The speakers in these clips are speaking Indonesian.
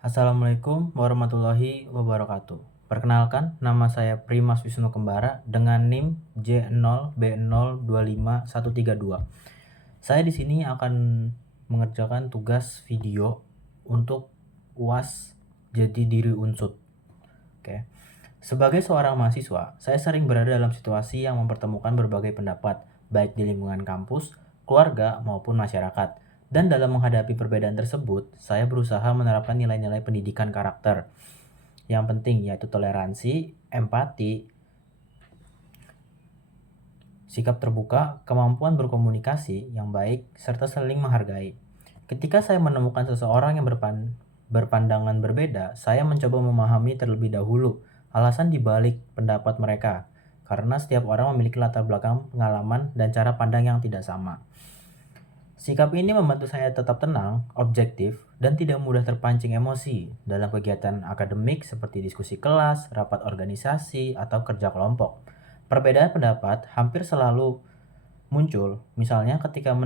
Assalamualaikum warahmatullahi wabarakatuh. Perkenalkan, nama saya Primas Wisnu Kembara dengan NIM J0B025132. Saya di sini akan mengerjakan tugas video untuk UAS Jati Diri Unsut. Oke. Sebagai seorang mahasiswa, saya sering berada dalam situasi yang mempertemukan berbagai pendapat, baik di lingkungan kampus, keluarga, maupun masyarakat. Dan dalam menghadapi perbedaan tersebut, saya berusaha menerapkan nilai-nilai pendidikan karakter. Yang penting yaitu toleransi, empati, sikap terbuka, kemampuan berkomunikasi yang baik, serta saling menghargai. Ketika saya menemukan seseorang yang berpandangan berbeda, saya mencoba memahami terlebih dahulu alasan dibalik pendapat mereka, karena setiap orang memiliki latar belakang, pengalaman, dan cara pandang yang tidak sama. Sikap ini membantu saya tetap tenang, objektif, dan tidak mudah terpancing emosi dalam kegiatan akademik seperti diskusi kelas, rapat organisasi, atau kerja kelompok. Perbedaan pendapat hampir selalu muncul, misalnya ketika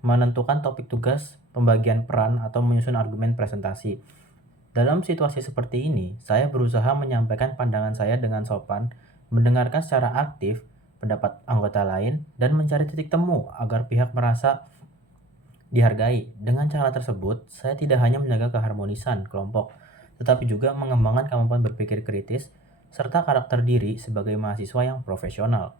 menentukan topik tugas, pembagian peran, atau menyusun argumen presentasi. Dalam situasi seperti ini, saya berusaha menyampaikan pandangan saya dengan sopan, mendengarkan secara aktif pendapat anggota lain, dan mencari titik temu agar pihak merasa dihargai. Dengan cara tersebut, saya tidak hanya menjaga keharmonisan kelompok, tetapi juga mengembangkan kemampuan berpikir kritis serta karakter diri sebagai mahasiswa yang profesional.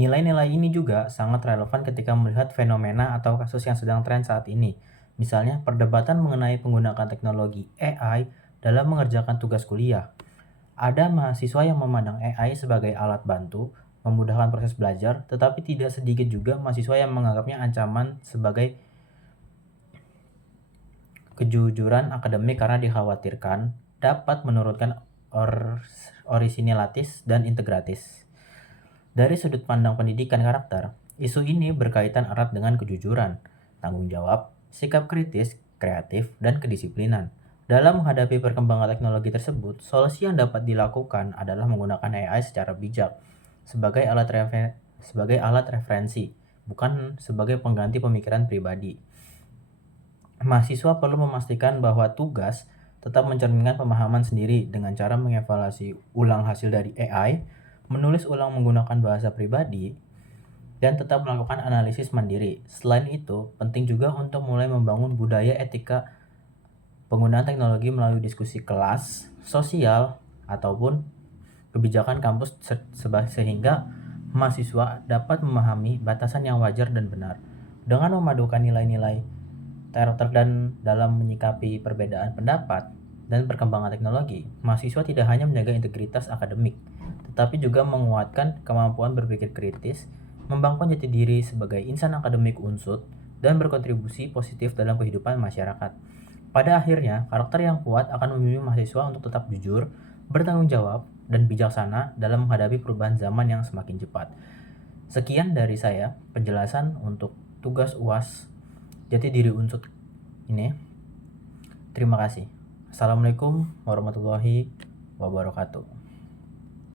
Nilai-nilai ini juga sangat relevan ketika melihat fenomena atau kasus yang sedang tren saat ini. Misalnya, perdebatan mengenai penggunaan teknologi AI dalam mengerjakan tugas kuliah. Ada mahasiswa yang memandang AI sebagai alat bantu, memudahkan proses belajar, tetapi tidak sedikit juga mahasiswa yang menganggapnya ancaman sebagai kejujuran akademik karena dikhawatirkan dapat menurunkan orisinilitas dan integratis. Dari sudut pandang pendidikan karakter, isu ini berkaitan erat dengan kejujuran, tanggung jawab, sikap kritis, kreatif, dan kedisiplinan. Dalam menghadapi perkembangan teknologi tersebut, solusi yang dapat dilakukan adalah menggunakan AI secara bijak sebagai alat referensi, bukan sebagai pengganti pemikiran pribadi. Mahasiswa perlu memastikan bahwa tugas tetap mencerminkan pemahaman sendiri dengan cara mengevaluasi ulang hasil dari AI, menulis ulang menggunakan bahasa pribadi, dan tetap melakukan analisis mandiri. Selain itu, penting juga untuk mulai membangun budaya etika penggunaan teknologi melalui diskusi kelas, sosial, ataupun kebijakan kampus sehingga mahasiswa dapat memahami batasan yang wajar dan benar. Dengan memadukan nilai-nilai karakter dan dalam menyikapi perbedaan pendapat dan perkembangan teknologi, mahasiswa tidak hanya menjaga integritas akademik, tetapi juga menguatkan kemampuan berpikir kritis, membangun jati diri sebagai insan akademik unsut, dan berkontribusi positif dalam kehidupan masyarakat. Pada akhirnya, karakter yang kuat akan membimbing mahasiswa untuk tetap jujur, bertanggung jawab, dan bijaksana dalam menghadapi perubahan zaman yang semakin cepat. Sekian dari saya, penjelasan untuk tugas UAS Jati Diri Unsut ini. Terima kasih. Assalamualaikum warahmatullahi wabarakatuh.